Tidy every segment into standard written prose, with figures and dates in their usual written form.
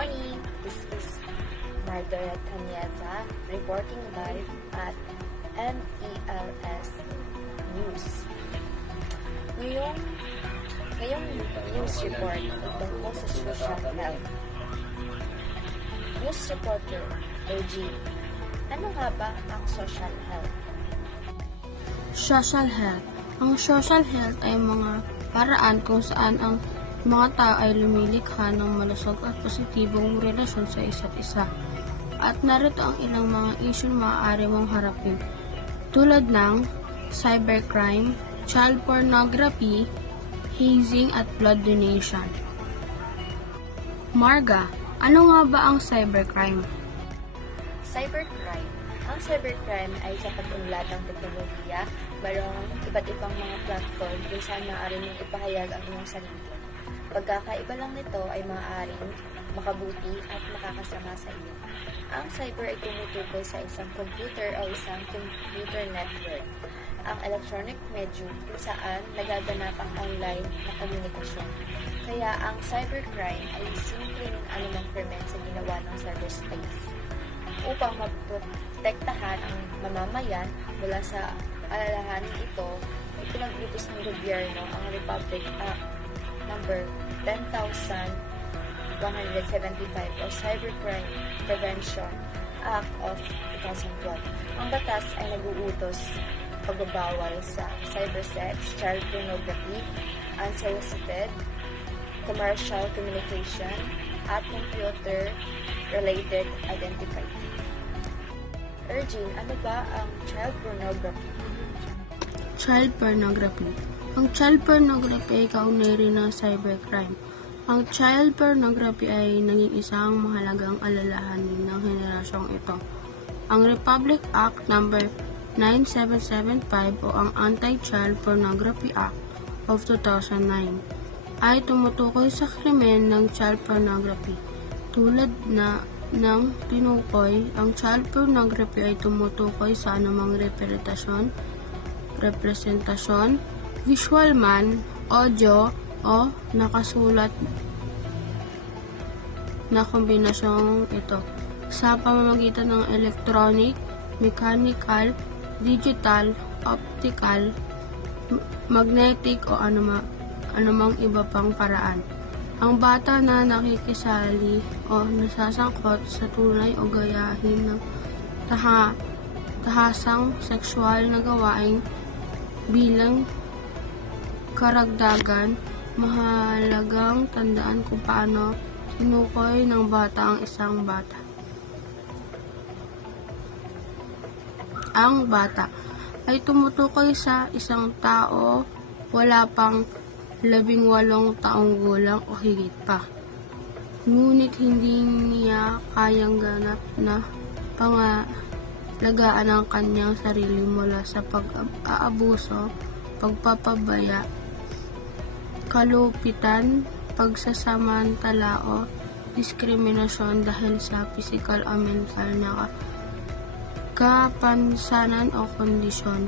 morning! This is Margaret Canieza reporting live at MELS News. Ngayong news report tungkol sa social health. News reporter Regine, ano nga ba ang social health? Social health. Ang social health ay mga paraan kung saan ang mga tao ay lumilikha ng malusog at positibong relasyon sa isa't isa. At narito ang ilang mga issue na maaari mong harapin, tulad ng cybercrime, child pornography, hazing at blood donation. Marga, ano nga ba ang cybercrime? Cybercrime. Ang cybercrime ay sa pag-unlad ng teknolohiya, mayroong iba't ibang mga platform kung saan maaari mong ipahayag ang iyong sarili. Pagkakaiba lang nito ay maaaring makabuti at makakasama sa iyo. Ang cyber ay tumutukoy sa isang computer o isang computer network, ang electronic medium kung saan nagaganap ang online na komunikasyon. Kaya ang cybercrime ay simpleng anumang krimen sa ginawa ng cyberspace. Upang maprotektahan ang mamamayan mula sa alalahanin ito, ipinag-utos ng gobyerno ang Republic Act number 10,175 o Cybercrime Prevention Act of 2012. Ang batas ay nag-uutos pagbabawal sa cybersex, child pornography, unsolicited, commercial communication, at computer-related identifiers. Regine, ano ba ang child pornography? Child pornography. Ang child pornography ay kaunay rin ng cybercrime. Ang child pornography ay naging isang mahalagang alalahanin ng henerasyong ito. Ang Republic Act number 9775 o ang Anti-Child Pornography Act of 2009 ay tumutukoy sa krimen ng child pornography. Tulad na ng tinukoy, ang child pornography ay tumutukoy sa anumang representasyon, visual man, audio, o nakasulat na kombinasyong ito sa pamamagitan ng electronic, mechanical, digital, optical, magnetic o anumang iba pang paraan. Ang bata na nakikisali o nasasangkot sa tunay o gayahin ng tahasang sexual na gawain. Bilang karagdagan, mahalagang tandaan kung paano tinukoy ng bata ang isang bata. Ang bata ay tumutukoy sa isang tao wala pang 18 taong gulang o higit pa. Ngunit hindi niya kayang ganap na pangalagaan ang kanyang sarili mula sa pag-aabuso, pagpapabaya, kalupitan, pagsasamantala o diskriminasyon dahil sa pisikal o mental na kapansanan o kondisyon.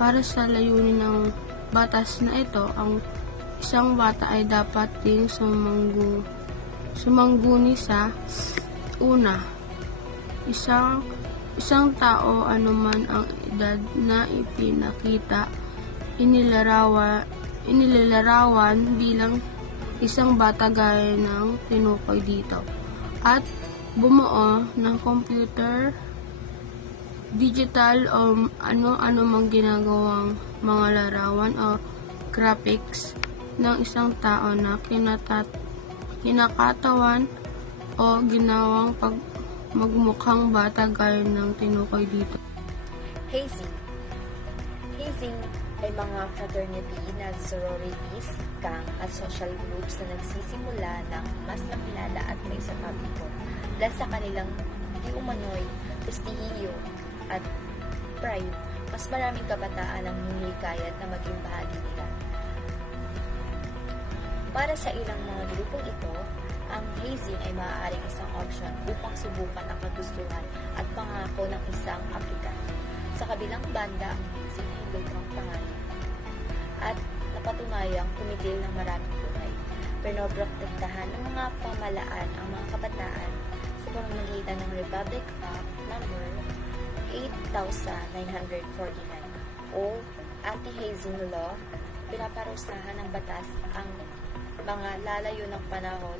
Para sa layunin ng batas na ito, ang isang bata ay dapat ding sumangguni sa una, isang tao anuman ang edad na ipinakita, inilarawan bilang isang bata gaya ng tinukoy dito, at bumuo ng computer, digital o ano-anumang ginagawang mga larawan o graphics ng isang tao na kinakatawan o ginawang magmukhang bata gaya ng tinukoy dito. Hazing. Hazing ay mga fraternity na sororities, gang at social groups na nagsisimula ng mas nakilala at may sapabiko dahil sa kanilang di umano'y prestihiyo at pride. Mas maraming kabataan ang hinihikayat na maging bahagi nila. Para sa ilang mga grupong ito, ang hazing ay maaaring isang option upang subukan ang kagustuhan at pangako ng isang aplikante. Sa kabilang banda, ang hazing ay lubrang panganib at napatunayang kumitil ng maraming buhay. pinoprotektahan ng mga pamalaan ang mga kabataan sa pamamagitan ng Republic Act number 8949 o Anti-Hazing Law. Pinaparusahan ng batas ang mga lalayo ng panahon,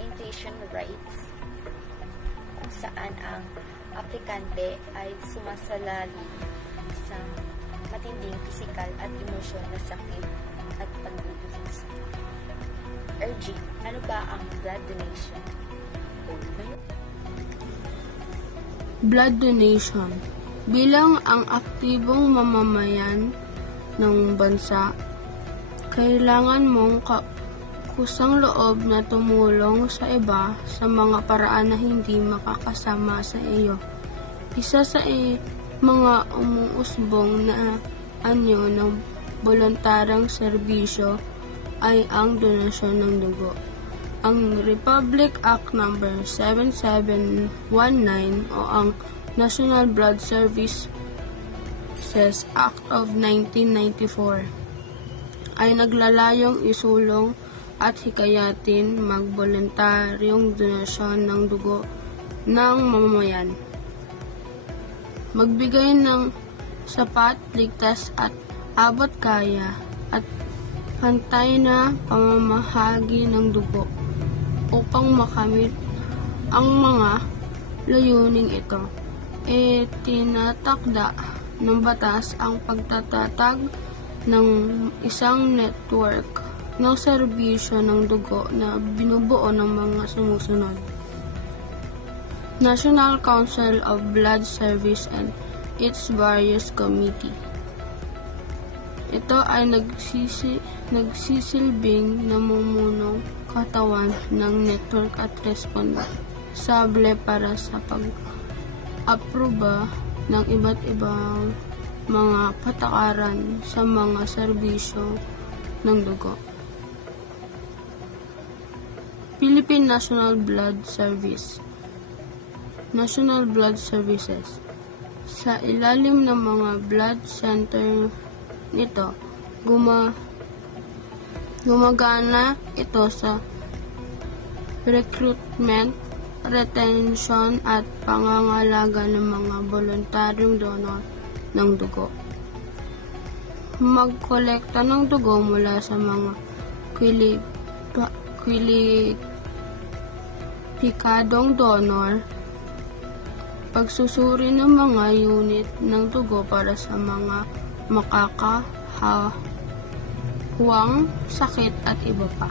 intuition rights, kung saan ang aplikante ay sumasalalim sa matinding pisikal at emosyon na sakit at pagbubuhis. RG, ano ba ang blood donation? Blood donation. Bilang ang aktibong mamamayan ng bansa, kailangan mong kusang loob na tumulong sa iba sa mga paraan na hindi makakasama sa iyo. Isa sa mga umuusbong na anyo ng voluntarang serbisyo ay ang donasyon ng dugo. Ang Republic Act number 7719 o ang National Blood Services Act of 1994 ay naglalayong isulong at hikayatin magboluntaryong donasyon ng dugo ng mamamayan. Magbigay ng sapat, ligtas at abot kaya at pantay na pamamahagi ng dugo upang makamit ang mga layuning ito. Tinatakda ng batas ang pagtatatag ng isang network ng serbisyo ng dugo na binubuo ng mga sumusunod: National Council of Blood Service and its various committee. Ito ay nagsisilbing namumunong katawan ng network at responsable para sa pag-aproba ng iba't ibang mga patakaran sa mga serbisyo ng dugo. Philippine National Blood Service. National Blood Services. Sa ilalim ng mga blood center nito, gumagana ito sa recruitment, retention at pangangalaga ng mga voluntaryong donor ng dugo. Magkolekta ng dugo mula sa mga kwalipikadong donor, pagsusuri ng mga unit ng dugo para sa mga makakahawang sakit at iba pa.